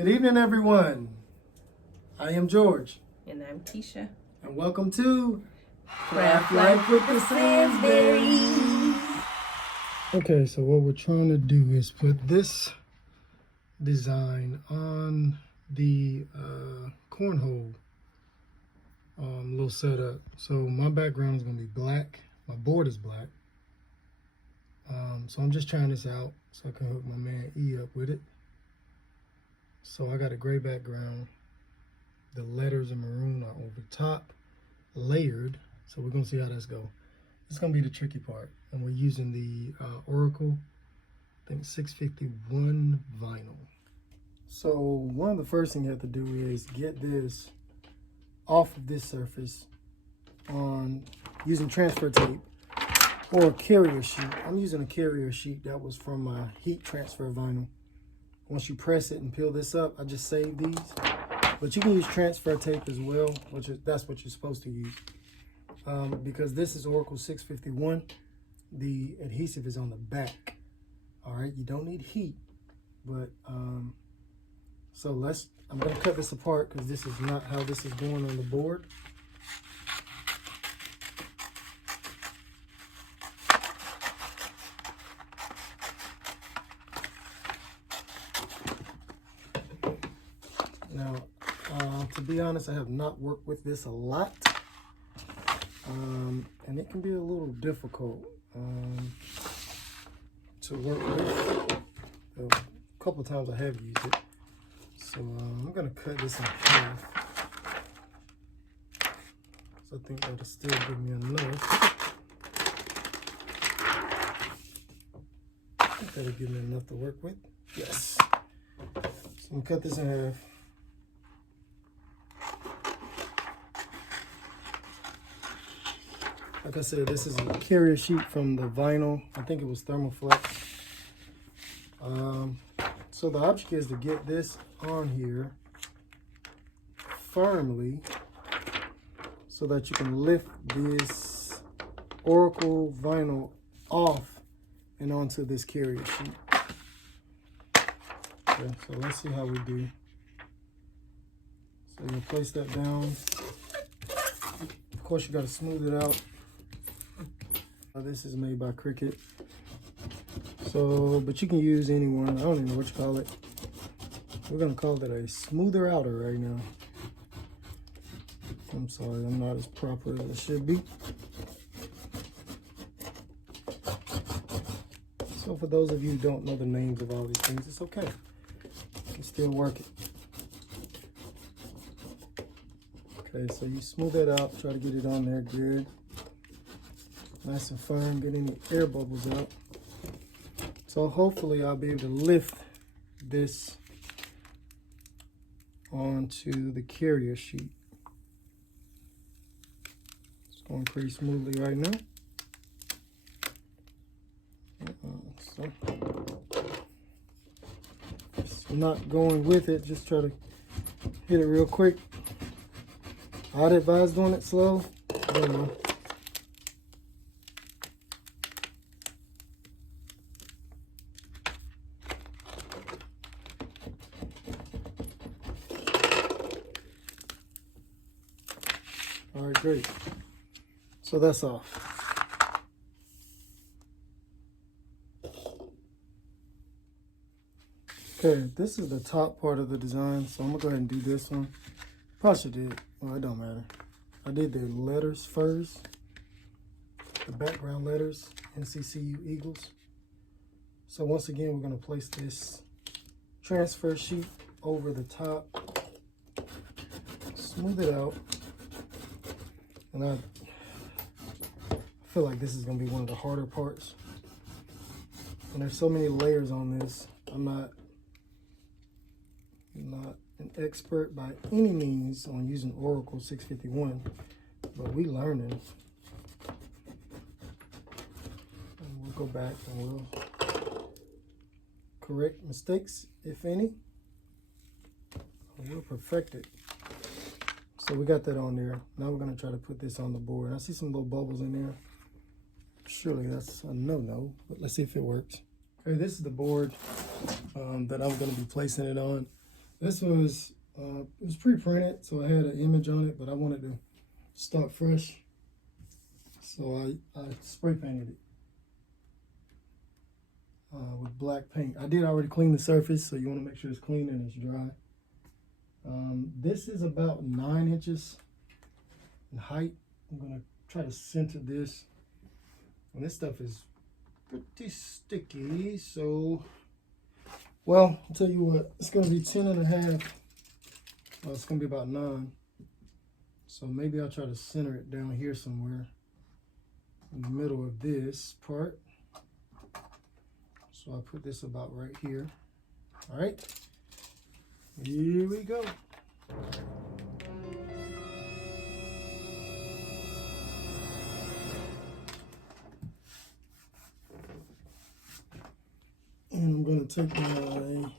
Good evening, everyone. I am George. And I'm Keisha. And welcome to Craft Life with the Sansburys. Okay, so what we're trying to do is put this design on the cornhole little setup. So my background is going to be black. My board is black. So I'm just trying this out so I can hook my man E up with it. So I got a gray background. The letters in maroon are over top, layered. So we're gonna see how this go. It's gonna be the tricky part. And we're using the Oracal, I think 651 vinyl. So one of the first things you have to do is get this off of this surface on using transfer tape or a carrier sheet. I'm using a carrier sheet that was from my heat transfer vinyl. Once you press it and peel this up, I just saved these. But you can use transfer tape as well, that's what you're supposed to use. Because this is Oracal 651, the adhesive is on the back. All right, you don't need heat, but so I'm gonna cut this apart because this is not how this is going on the board. Now, to be honest, I have not worked with this a lot, and it can be a little difficult to work with. A couple of times I have used it, so I'm gonna cut this in half. So I think that'll still give me enough. I think that'll give me enough to work with. Yes. So I'm gonna cut this in half. Like I said, this is a carrier sheet from the vinyl. I think it was Thermoflex. So the object is to get this on here firmly so that you can lift this Oracal vinyl off and onto this carrier sheet. Okay, so let's see how we do. So you place that down. Of course, you got to smooth it out. This is made by Cricut. So, but you can use anyone. I don't even know what you call it. We're gonna call it a smoother outer right now. I'm sorry, I'm not as proper as I should be. So for those of you who don't know the names of all these things, it's okay. You can still work it. Okay, so you smooth it out, try to get it on there good. Nice and firm, get any air bubbles out. So hopefully I'll be able to lift this onto the carrier sheet. It's going pretty smoothly right now. So it's not going with it, just try to hit it real quick. I'd advise doing it slow. I don't know. All right, great. So that's off. Okay, this is the top part of the design, so I'm gonna go ahead and do this one. Probably should do it. Well, it don't matter. I did the letters first. The background letters, NCCU Eagles. So once again, we're gonna place this transfer sheet over the top. Smooth it out. And I feel like this is gonna be one of the harder parts. And there's so many layers on this. I'm not an expert by any means on using Oracal 651, but we learning. And we'll go back and we'll correct mistakes, if any. We'll perfect it. So we got that on there. Now we're gonna try to put this on the board. I see some little bubbles in there. Surely that's a no-no, but let's see if it works. Okay, this is the board that I'm gonna be placing it on. This was, it was pre-printed, so I had an image on it, but I wanted to start fresh. So I spray painted it with black paint. I did already clean the surface, so you want to make sure it's clean and it's dry. This is about 9 inches in height. I'm gonna try to center this. And this stuff is pretty sticky, so, well, I'll tell you what, it's gonna be 10 and a half. Well, it's gonna be about 9. So maybe I'll try to center it down here somewhere in the middle of this part. So I'll put this about right here. All right, here we go. And I'm going to take my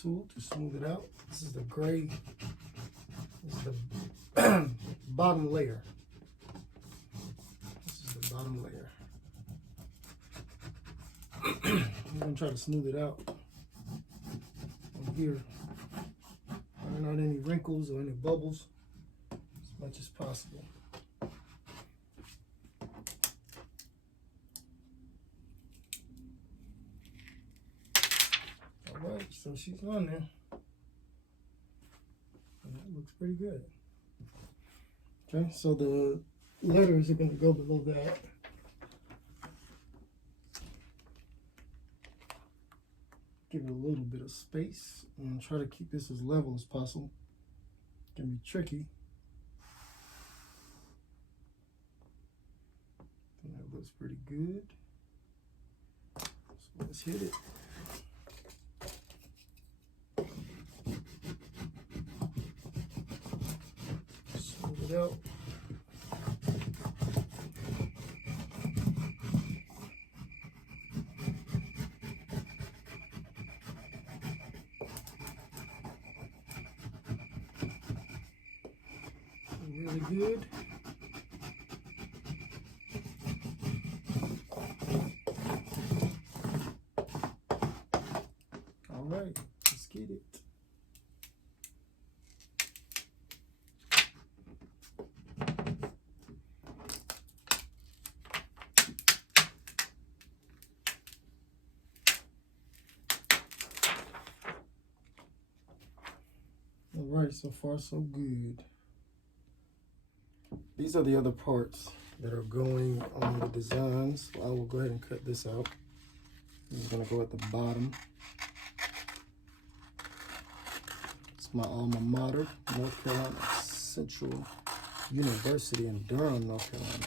tool to smooth it out. This is the gray, this is the bottom layer. This is the bottom layer. I'm going to try to smooth it out on here. Iron out any wrinkles or any bubbles as much as possible. Alright, so she's on there. And that looks pretty good. Okay, so the letters are going to go below that. Give it a little bit of space and try to keep this as level as possible. It can be tricky. And that looks pretty good. So let's hit it. Smooth it out. Really good. All right, let's get it. All right, so far so good. These are the other parts that are going on the designs. So I will go ahead and cut this out. This is going to go at the bottom. It's my alma mater, North Carolina Central University in Durham, North Carolina.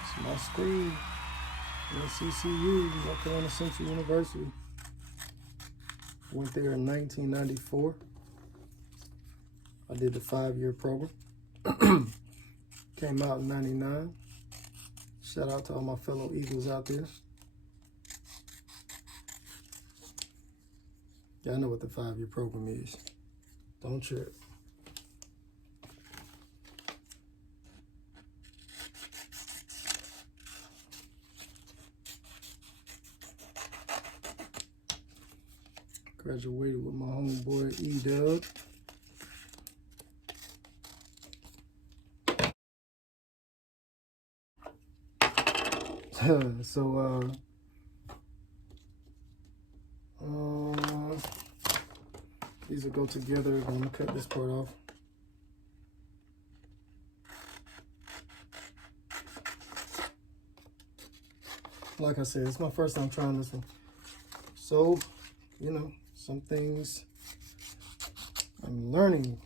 It's my school. NCCU, North Carolina Central University. Went there in 1994. I did the 5-year program. Came out in 99. Shout out to all my fellow Eagles out there. Y'all know what the 5-year program is. Don't trip. Graduated with my homeboy E-Dub. So, these will go together. I'm gonna cut this part off. Like I said, it's my first time trying this one. So, you know, some things I'm learning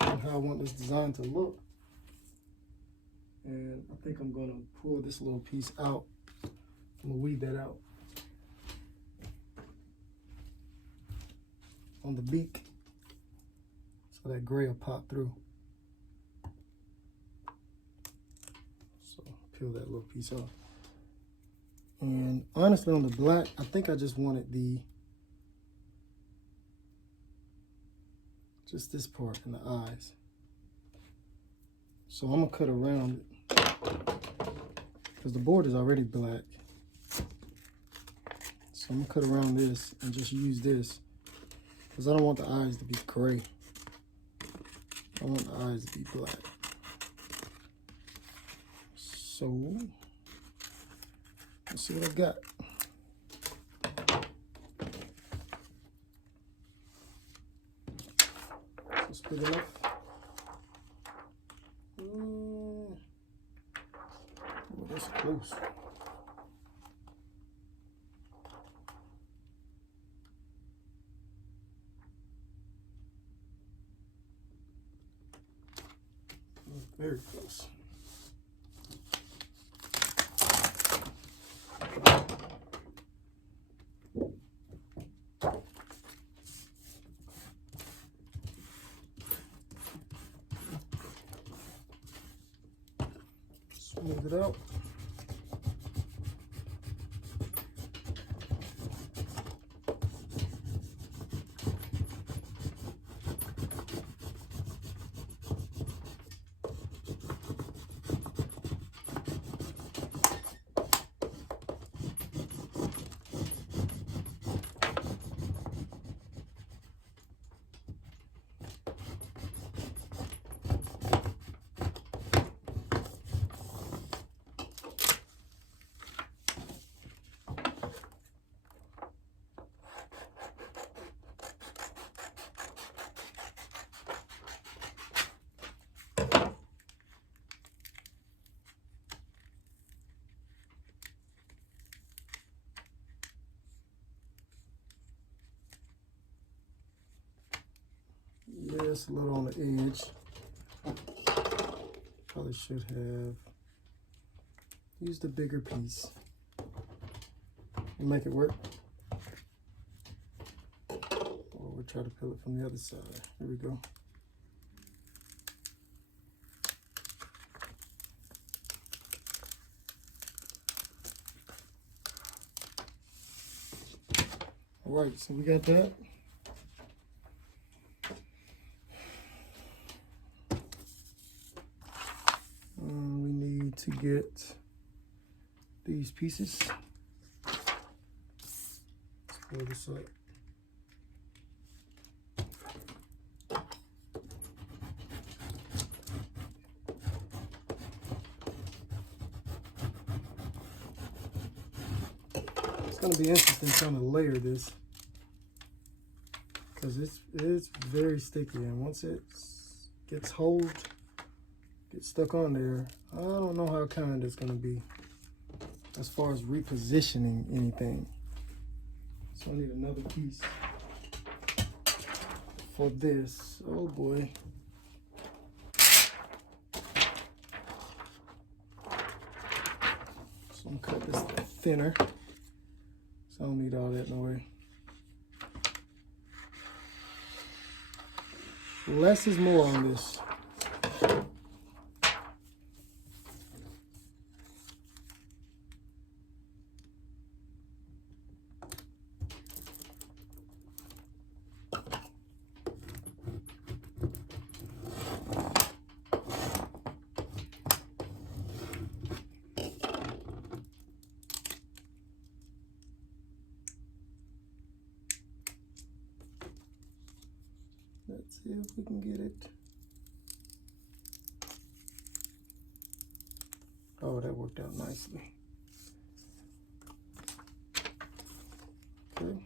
on how I want this design to look. And I think I'm gonna pull this little piece out. I'm gonna weed that out on the beak so that gray will pop through. So peel that little piece off. And honestly, on the black, I think I just wanted just this part and the eyes. So I'm gonna cut around it. because the board is already black. So I'm gonna cut around this and just use this because I don't want the eyes to be gray. I want the eyes to be black. So let's see what I got. That's good enough. Oh, that's close. Very close. Smooth it out. Yeah, it's a little on the edge. Probably should have used a bigger piece and make it work. Or we'll try to peel it from the other side. Here we go. All right, so we got that. To get these pieces. Let's pull this up. It's going to be interesting trying to layer this because it's very sticky, and once it gets hold, gets stuck on there, I don't know how kind it's gonna be as far as repositioning anything. So I need another piece for this. Oh boy. So I'm gonna cut this thinner, so I don't need all that in the way. Less is more on this. Let's see if we can get it. Oh, that worked out nicely. Okay.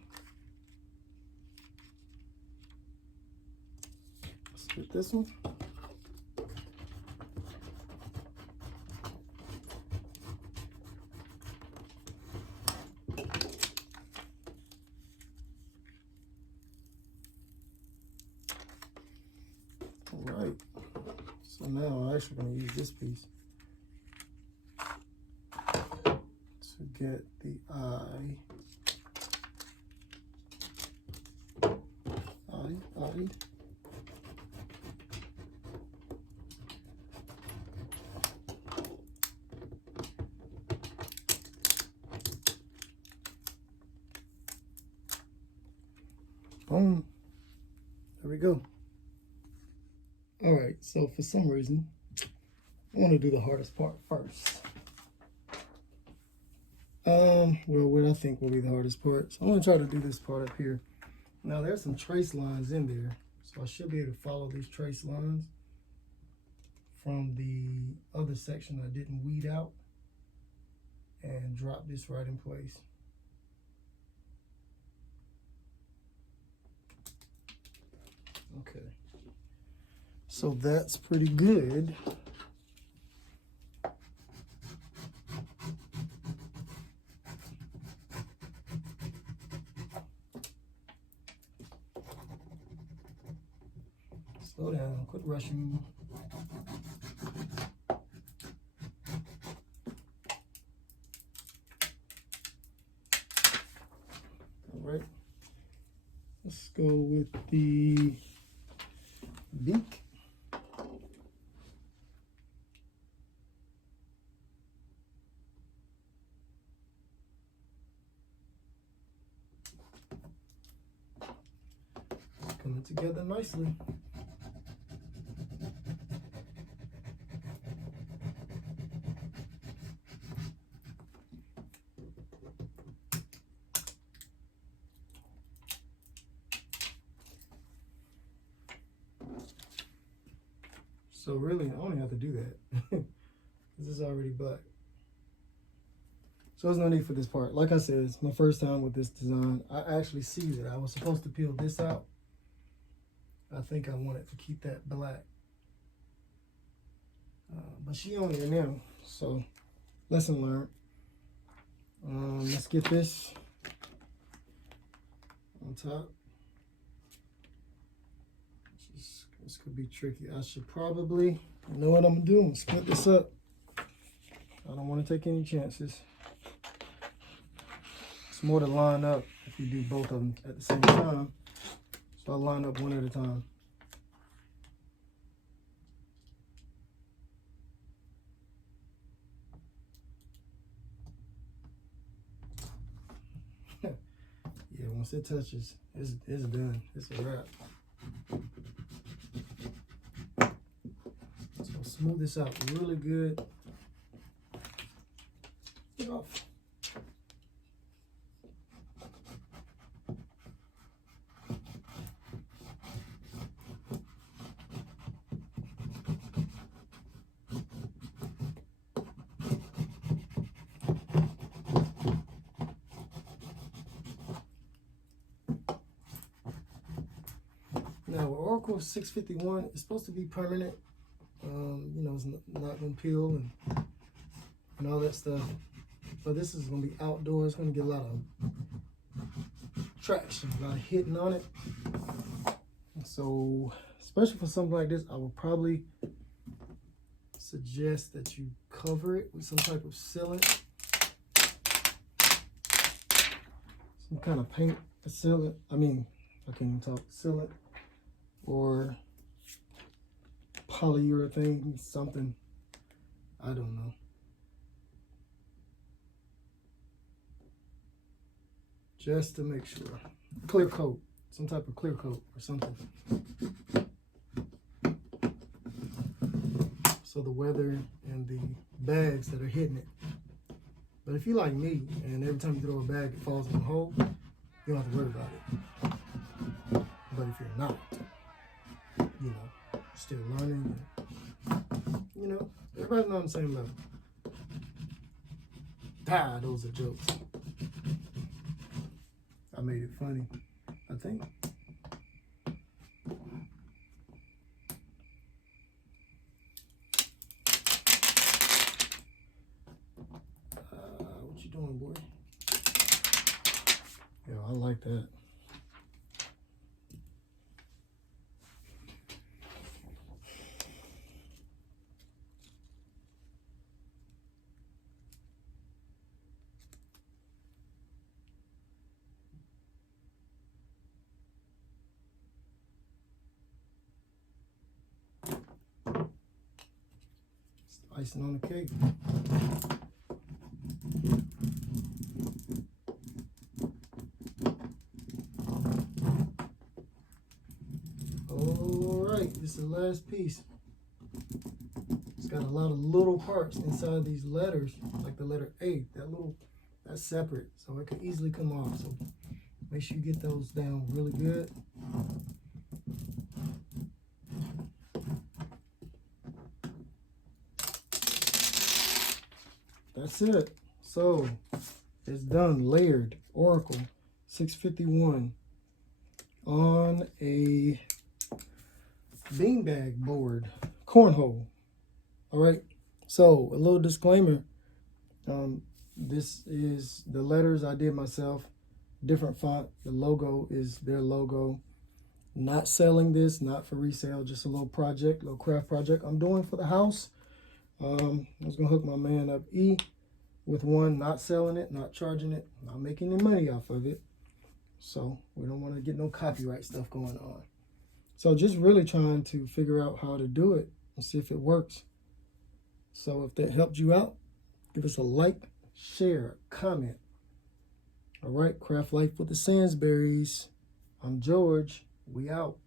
Let's get this one. Alright, so now I'm actually going to use this piece to get the eye. Boom. There we go. All right, so for some reason, I want to do the hardest part first. Well, what I think will be the hardest part. So I'm gonna try to do this part up here. Now there's some trace lines in there, so I should be able to follow these trace lines from the other section I didn't weed out and drop this right in place. Okay, so that's pretty good. Slow down, quit rushing. All right, let's go with the beak. It's coming together nicely. So really, I only have to do that. This is already black. So there's no need for this part. Like I said, it's my first time with this design. I actually see that I was supposed to peel this out. I think I wanted to keep that black. But she on there now, so lesson learned. Let's get this on top. This could be tricky. I should probably know what I'm gonna do. I'm gonna split this up. I don't want to take any chances. It's more to line up if you do both of them at the same time. So I'll line up one at a time. Yeah, once it touches, it's done. It's a wrap. So smooth this out really good. Get off. Now, with Oracal 651, it's supposed to be permanent. You know, it's not gonna peel and all that stuff. But this is gonna be outdoor. It's gonna get a lot of traction, a lot of hitting on it. So, especially for something like this, I would probably suggest that you cover it with some type of sealant, some kind of paint sealant. I can't even talk. Sealant or polyurethane, something. I don't know. Just to make sure. Clear coat, some type of clear coat or something. So the weather and the bags that are hitting it. But if you like me, and every time you throw a bag it falls in the hole, you don't have to worry about it. But if you're not, you know, still learning, you know, everybody's not on the same level. Those are jokes. I made it funny, I think. What you doing, boy? Yo, I like that. Icing on the cake. All right, this is the last piece. It's got a lot of little parts inside these letters, like the letter A. That That's separate, so it could easily come off. So make sure you get those down really good. That's it. So it's done. Layered Oracal 651 on a beanbag board, cornhole. All right. So a little disclaimer. This is the letters I did myself. Different font. The logo is their logo. Not selling this, not for resale. Just a little project, little craft project I'm doing for the house. I was gonna hook my man up with one, not selling it, not charging it, not making any money off of it. So we don't want to get no copyright stuff going on. So just really trying to figure out how to do it and see if it works. So if that helped you out, give us a like, share, comment. All right, Craft Life with the Sansburys. I'm George. We out.